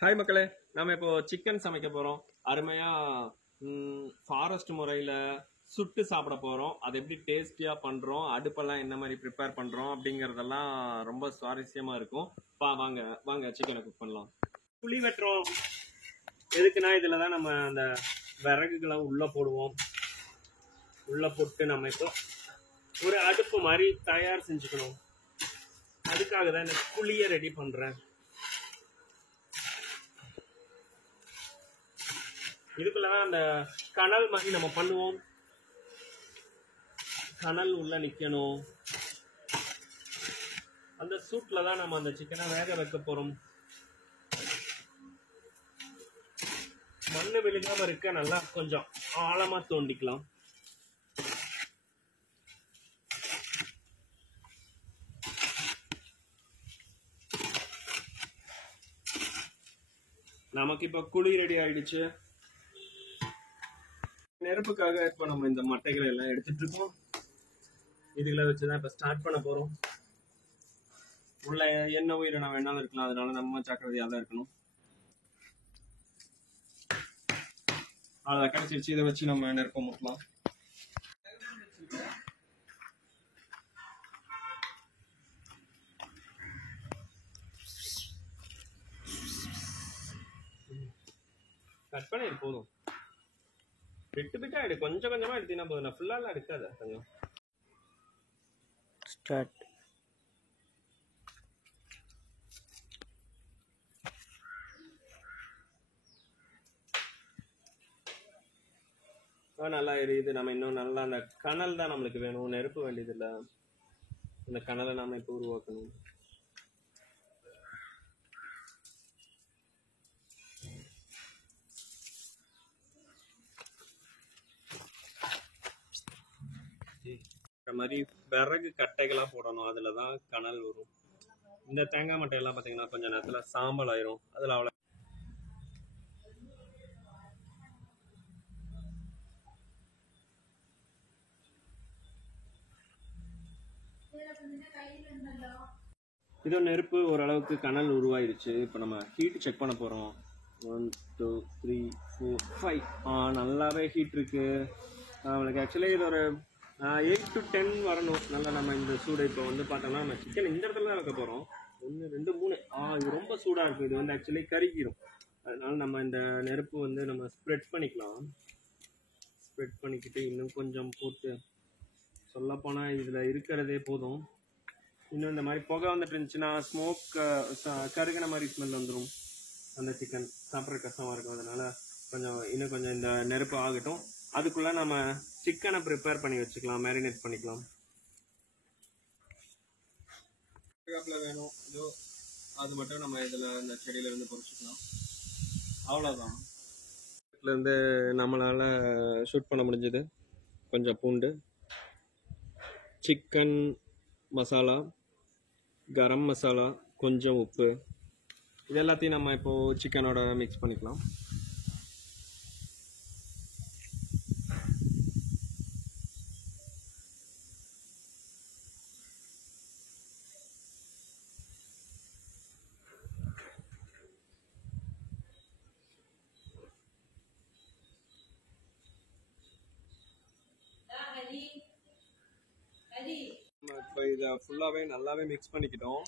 Hi மக்களே, நாம இப்போ சிக்கன் சமைக்க போறோம். அருமையா ஃபாரஸ்ட் முறையில சுட்டு சாப்பிட போறோம். அது எப்படி டேஸ்டியா பண்றோம், அடுப்பெல்லாம் என்ன மாதிரி ப்ரிப்பேர் பண்றோம் அப்படிங்கறதெல்லாம் ரொம்ப சுவாரஸ்யமா இருக்கும். வாங்க வாங்க சிக்கனை குக் பண்ணலாம். புளி வெட்டுறோம் எதுக்குன்னா, இதுலதான் நம்ம அந்த விறகுகளை உள்ள போடுவோம். உள்ள போட்டு நம்ம இப்போ ஒரு அடுப்பு மாதிரி தயார் செஞ்சுக்கணும். அதுக்காக தான் இந்த புளியை ரெடி பண்றேன். இதுக்குள்ளதான் அந்த கனல் மாதிரி நம்ம பண்ணுவோம். கனல் உள்ள நிக்கணும். அந்த சூட்ல தான் நம்ம அந்த சிக்கனை வேக வைக்க போறோம். மண்ணு விழுகாம இருக்க நல்லா கொஞ்சம் ஆழமா தோண்டிக்கலாம். நமக்கு இப்ப குழி ரெடி ஆயிடுச்சு. நெருப்புக்காக இப்ப நம்ம இந்த மட்டைகளை எல்லாம் எடுத்துட்டு இருக்கோம். இதுகளை வச்சுதான் இப்ப ஸ்டார்ட் பண்ண போறோம். உள்ள என்ன உயிரினம் வேணாலும் இருக்கலாம், அதனால நம்ம ஜாக்கிரதையா தான் இருக்கணும். அதை கிடைச்சிருச்சு. இதை வச்சு நம்ம நெருப்ப முட்டலாம். கட் பண்ணி போதும். விட்டு விட்டா எடு, கொஞ்சம் கொஞ்சமா எடுத்தீங்கன்னா போதும். நான் ஃபுல்லாலாம் எடுக்காத, கொஞ்சம் ஸ்டார்ட். நல்லா எரியுது. நம்ம இன்னும் நல்லா அந்த கனல் தான் நம்மளுக்கு வேணும், நெருப்பு வேண்டியது இல்லை. அந்த கனலை நாம இப்போ உருவாக்கணும். இந்த மாதிரி விறகு கட்டைகளா போடணும், அதுலதான் கனல் வரும். இந்த தேங்காய் மட்டை எல்லாம் பாத்தீங்கன்னா கொஞ்ச நேரத்துல சாம்பல் ஆயிரும். அதுல அவ்வளவு இதோ நெருப்பு ஓரளவுக்கு கனல் உருவாயிருச்சு. இப்போ நம்ம ஹீட் செக் பண்ண போறோம். 1 2 3 4 5 நல்லாவே ஹீட் இருக்கு. நம்மளுக்கு ஆக்சுவலி இது ஒரு 8 to 10 வரணும். நல்லா நம்ம இந்த சூடை இப்போ வந்து பார்த்தோம்னா நம்ம சிக்கன் இந்த இடத்துல தான் வைக்க போறோம். 1 2 3 இது ரொம்ப சூடா இருக்கு. இது வந்து ஆக்சுவலி கருகிரும். அதனால நம்ம இந்த நெருப்பு வந்து நம்ம ஸ்ப்ரெட் பண்ணிக்கலாம். ஸ்ப்ரெட் பண்ணிக்கிட்டு இன்னும் கொஞ்சம் போட்டு, சொல்லப்போனா இதுல இருக்கிறதே போதும். இன்னும் இந்த மாதிரி புகை வந்துட்டு இருந்துச்சுன்னா ஸ்மோக் கருகின மாதிரி ஸ்மெல் வந்துடும். அந்த சிக்கன் சாப்பிட்ற கஷ்டமா இருக்கும். அதனால இன்னும் கொஞ்சம் இந்த நெருப்பு ஆகட்டும். அதுக்குள்ள நம்ம சிக்கனை ப்ரிப்பேர் பண்ணி வச்சுக்கலாம், மேரினேட் பண்ணிக்கலாம். வேணும் இதோ அது மட்டும் நம்ம இதுல இந்த செடியில இருந்து பொறிச்சுக்கலாம். அவ்வளவுதான். இதுல இருந்து நம்மளால ஷூட் பண்ண முடிஞ்சது. கொஞ்சம் பூண்டு, சிக்கன் மசாலா, கரம் மசாலா, கொஞ்சம் உப்பு, இது எல்லாத்தையும் நம்ம இப்போ சிக்கனோட மிக்ஸ் பண்ணிக்கலாம். இப்போ இதை ஃபுல்லாவே நல்லாவே மிக்ஸ் பண்ணிக்கிட்டோம்.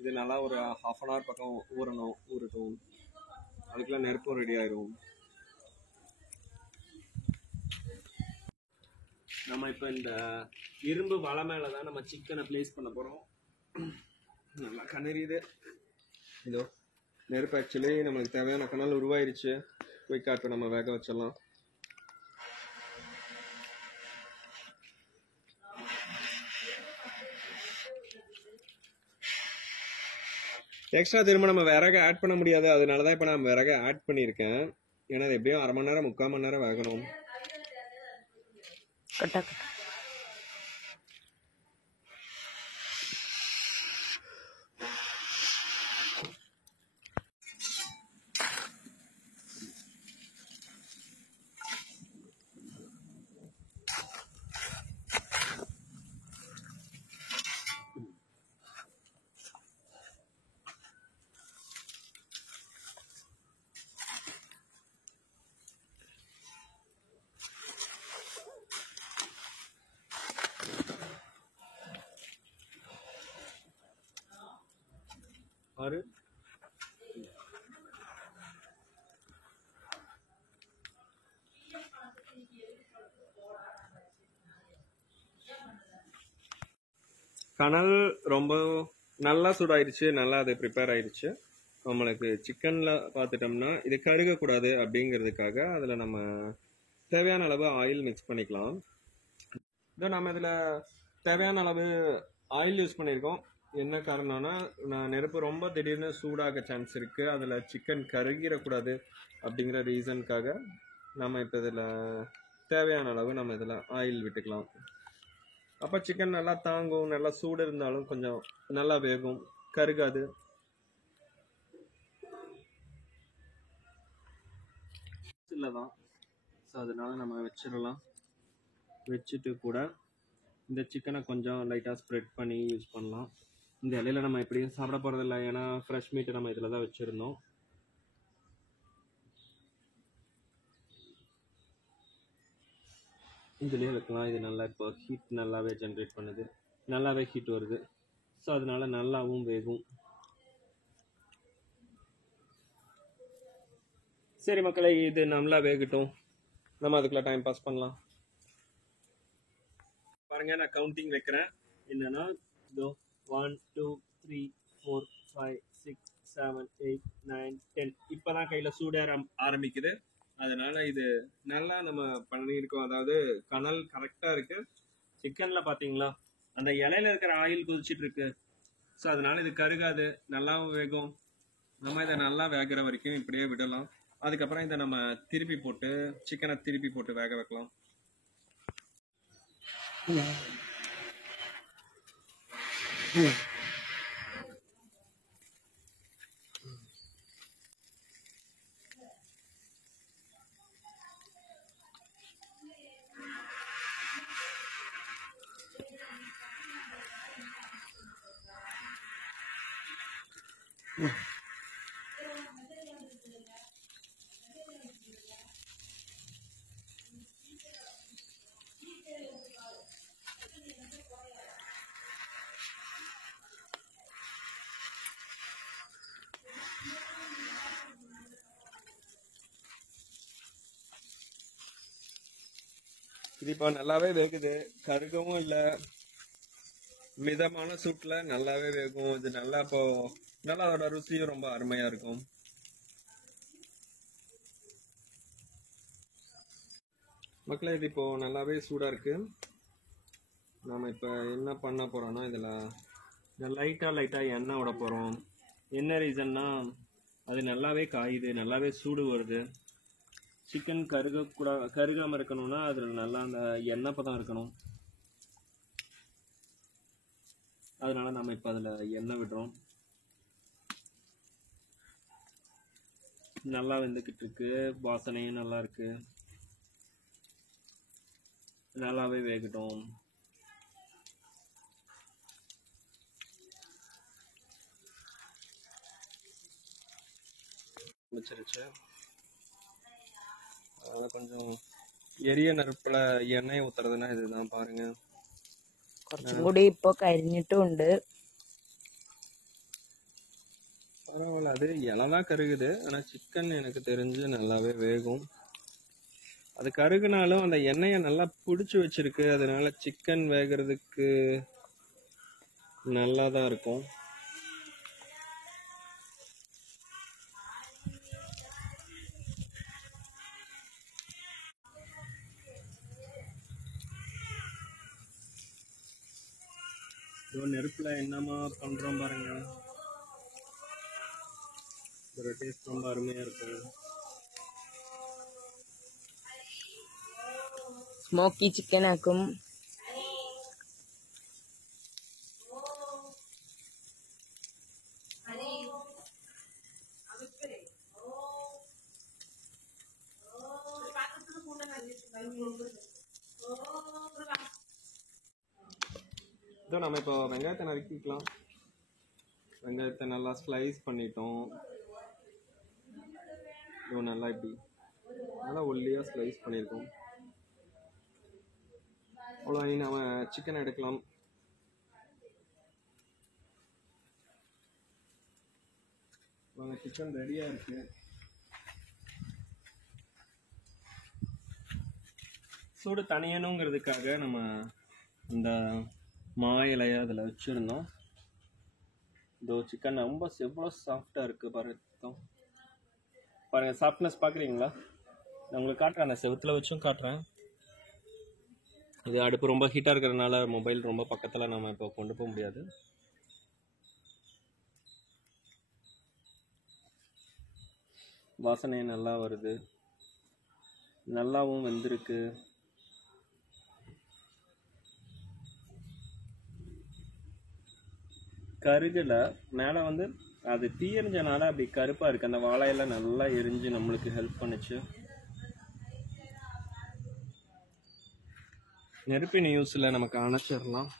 இது நல்லா ஒரு 1/2 an hour பக்கம் ஊறட்டும். அதுக்குள்ள நெருப்பும் ரெடி ஆயிரும். நம்ம இப்போ இந்த இரும்பு வலை மேல தான் நம்ம சிக்கனை பிளேஸ் பண்ண போறோம். நல்லா கண்ணெறியுது. இதோ நெருப்பு ஆக்சுவலி நம்மளுக்கு தேவையான கனல் உருவாயிருச்சு. குயிக்கா இப்போ நம்ம வேக வச்சிடலாம். எக்ஸ்ட்ரா திரும்ப நம்ம விறகு ஆட் பண்ண முடியாது. அதனாலதான் இப்ப நான் விறகு ஆட் பண்ணியிருக்கேன். ஏன்னா அது எப்படியும் 1/2 மணி நேரம் 3/4 மணி நேரம் வேகணும். 6. கனல் ரொம்ப நல்லா சூடாயிருச்சு, நல்லா அது ப்ரிப்பேர் ஆயிடுச்சு. நம்மளுக்கு சிக்கனில் பார்த்துட்டோம்னா இது கருகக்கூடாது அப்படிங்கிறதுக்காக அதில் நம்ம தேவையான அளவு ஆயில் மிக்ஸ் பண்ணிக்கலாம். இதோ நம்ம இதில் தேவையான அளவு ஆயில் யூஸ் பண்ணியிருக்கோம். என்ன காரணம்னா, நெருப்பு ரொம்ப திடீர்னு சூடாக சான்ஸ் இருக்குது, அதில் சிக்கன் கருகிடக்கூடாது அப்படிங்கிற ரீசனுக்காக நம்ம இப்போ இதில் தேவையான அளவு நம்ம இதில் ஆயில் விட்டுக்கலாம். அப்போ சிக்கன் நல்லா தாங்கும், நல்லா சூடு இருந்தாலும் கொஞ்சம் நல்லா வேகும், கருகாது. இல்லை தான், ஸோ அதனால நம்ம வச்சிடலாம். வச்சுட்டு கூட இந்த சிக்கனை கொஞ்சம் லைட்டாக ஸ்ப்ரெட் பண்ணி யூஸ் பண்ணலாம். இந்த இலையில நம்ம எப்படியும் சாப்பிட போகிறதில்ல, ஏன்னா ஃப்ரெஷ் மீட்டை நம்ம இதில் தான் வச்சுருந்தோம். இதுலேயே வைக்கலாம். இது நல்லா இப்போ ஹீட் நல்லாவே ஜென்ரேட் பண்ணுது, நல்லாவே ஹீட் வருது, ஸோ அதனால நல்லாவும் வேகும். சரி மக்களை, இது நல்லா வேகட்டும், நம்ம அதுக்குள்ள டைம் பாஸ் பண்ணலாம். பாருங்க, நான் கவுண்டிங் வைக்கிறேன். என்னன்னா, இதோ 1 2 3 4 5 6 7 8 9 10. இப்போதான் கையில் சூடேற ஆரம்பிக்குது, அதனால இது நல்லா நம்ம பண்ணியிருக்கோம். அதாவது கனல் கரெக்டாக இருக்கு. சிக்கனில் பார்த்தீங்களா, அந்த இலையில இருக்கிற ஆயில் கொதிச்சிட்டு இருக்கு, ஸோ அதனால இது கருகாது, நல்லாவும் வேகும். நம்ம இதை நல்லா வேகிற வரைக்கும் இப்படியே விடலாம். அதுக்கப்புறம் இதை நம்ம திருப்பி போட்டு சிக்கனை திருப்பி போட்டு வேக வைக்கலாம். இது இப்போ நல்லாவே வேகுது, கருகவும் இல்லை, மிதமான சூட்டில் நல்லாவே வேகும். இது நல்லா இப்போ நல்லா அதோட ருசியும் ரொம்ப அருமையாக இருக்கும். மக்களே, இது இப்போ நல்லாவே சூடாக இருக்கு. நம்ம இப்போ என்ன பண்ண போகிறோம்னா, இதில் லைட்டாக எண்ணெய் விட போகிறோம். என்ன ரீசன்னா, அது நல்லாவே காயுது, நல்லாவே சூடு வருது. சிக்கன் கருகாமல் இருக்கணும்னா அதில் நல்லா அந்த எண்ணெய் பதம் இருக்கணும். அதனால நம்ம இப்போ அதில் எண்ணெய் விடுறோம். நல்லா வெந்துக்கிட்டு இருக்கு, வாசனையும் நல்லா இருக்கு, நல்லாவே வேகட்டும். வச்சிருச்சு, கொஞ்சம் எரிய நெருப்புல எண்ணெய் ஊத்துறதுன்னா இதுதான். பாருங்க, കുറച്ചും കൂടി ഇപ്പൊ കരിഞ്ഞിട്ടുണ്ട്. பரவாயில்ல, அது இலைதான் கருகுது, ஆனா சிக்கன் எனக்கு தெரிஞ்சு நல்லாவே வேகும். அது கருகுனாலும் அந்த எண்ணெயை நல்லா பிடிச்சி வச்சிருக்கு, அதனால சிக்கன் வேகிறதுக்கு நல்லா தான் இருக்கும். நெருப்புல என்னமா பண்றோம் பாருங்க, ஒரு டேஸ்ட் ரொம்ப அருமையா இருக்கும். സ്മോക്കി ചിക്കൻ ആക്കും. இதோ நம்ம இப்போ வெங்காயத்தை நறுக்கிக்கலாம். வெங்காயத்தை நல்லா ஸ்லைஸ் பண்ணிட்டோம். இதோ நல்லா இப்படி நல்லா ஒல்லியாக ஸ்லைஸ் பண்ணியிருக்கோம். அவ்வளோ நம்ம சிக்கன் எடுக்கலாம். வாங்க, சிக்கன் ரெடியாக இருக்கு. சூடு தனியணுங்கிறதுக்காக நம்ம இந்த மா இலையை அதில் வச்சுருந்தோம். இதோ சிக்கன் ரொம்ப எவ்வளோ சாஃப்டாக இருக்குது பாருங்கள், சாஃப்ட்னஸ் பார்க்குறீங்களா? நான் உங்களுக்கு காட்டுறேன், அந்த செவுத்தில் வச்சும் காட்டுறேன். இது அடுப்பு ரொம்ப ஹீட்டாக இருக்கிறதுனால மொபைல் ரொம்ப பக்கத்தில் நம்ம இப்போ கொண்டு போக முடியாது. வாசனை நல்லா வருது, நல்லாவும் வெந்திருக்கு. கருகலை மேலே வந்து அது தீயறிஞ்சனால அப்படி கருப்பாக இருக்குது. அந்த வாழையெல்லாம் நல்லா எரிஞ்சு நம்மளுக்கு ஹெல்ப் பண்ணுச்சு. நெருப்பின் யூஸில் நமக்கு அணைச்சிடலாம்.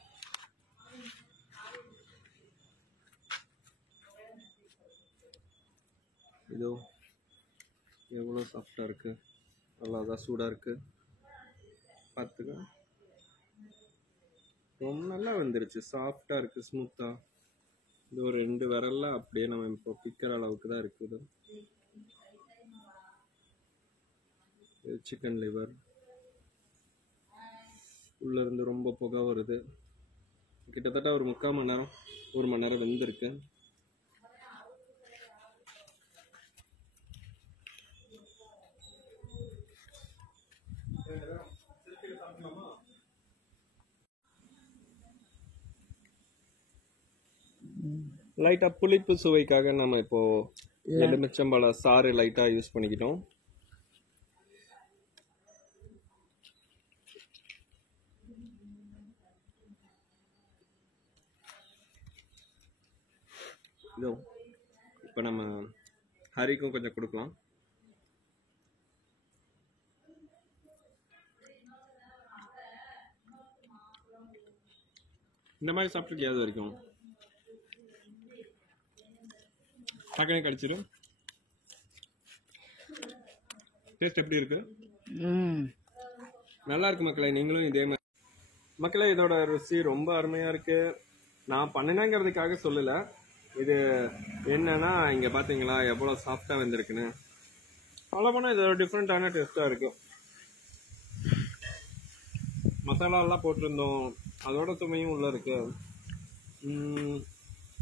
இதோ எவ்வளோ சாஃப்டாக இருக்குது, நல்லாதான் சூடாக இருக்குது. பார்த்துக்க, ரொம்ப நல்லா வந்துருச்சு, சாஃப்டாக இருக்குது, ஸ்மூத்தாக. இது ஒரு 2 விரல்ல அப்படியே நம்ம இப்போ பிக்கிற அளவுக்கு தான் இருக்குது. இது சிக்கன் லிவர், உள்ளேருந்து ரொம்ப புகை வருது. கிட்டத்தட்ட ஒரு 3/4 மணி நேரம் 1 மணி நேரம் வெந்திருக்கு. லைட்டாக புளிப்பு சுவைக்காக நம்ம இப்போ எலுமிச்சம்பழ சாறு லைட்டாக யூஸ் பண்ணிக்கிட்டோம். இதோ இப்போ நம்ம ஹரிக்கும் கொஞ்சம் கொடுக்கலாம். இந்த மாதிரி சாப்பிட்ருக்கியா அது வரைக்கும்? டக்குனே கடிச்சிடும். டேஸ்ட் எப்படி இருக்கு? நல்லா இருக்கு மக்களே, நீங்களும் இதே மாதிரி. மக்களே, இதோட ருசி ரொம்ப அருமையா இருக்கு. நான் பண்ணினேங்கிறதுக்காக சொல்லல, இது என்னன்னா இங்க பாத்தீங்களா எவ்வளவு சாஃப்டா வெந்திருக்குன்னு. அவ்வளோனா இது ஒரு டிஃப்ரெண்டான டேஸ்டா இருக்கு. மசாலாலாம் போட்டிருந்தோம், அதோட சுமையும் உள்ள இருக்கு.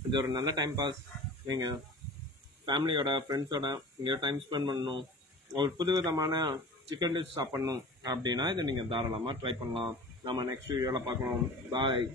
இது ஒரு நல்ல டைம் பாஸ். நீங்கள் ஃபேமிலியோட ஃப்ரெண்ட்ஸோட இங்கே டைம் ஸ்பெண்ட் பண்ணணும், ஒரு புது விதமான சிக்கன் டிஷ் சாப்பிட்ணும் அப்படின்னா இதை நீங்கள் தாராளமாக ட்ரை பண்ணலாம். நம்ம நெக்ஸ்ட் வீடியோவில் பார்க்கலாம். பாய்.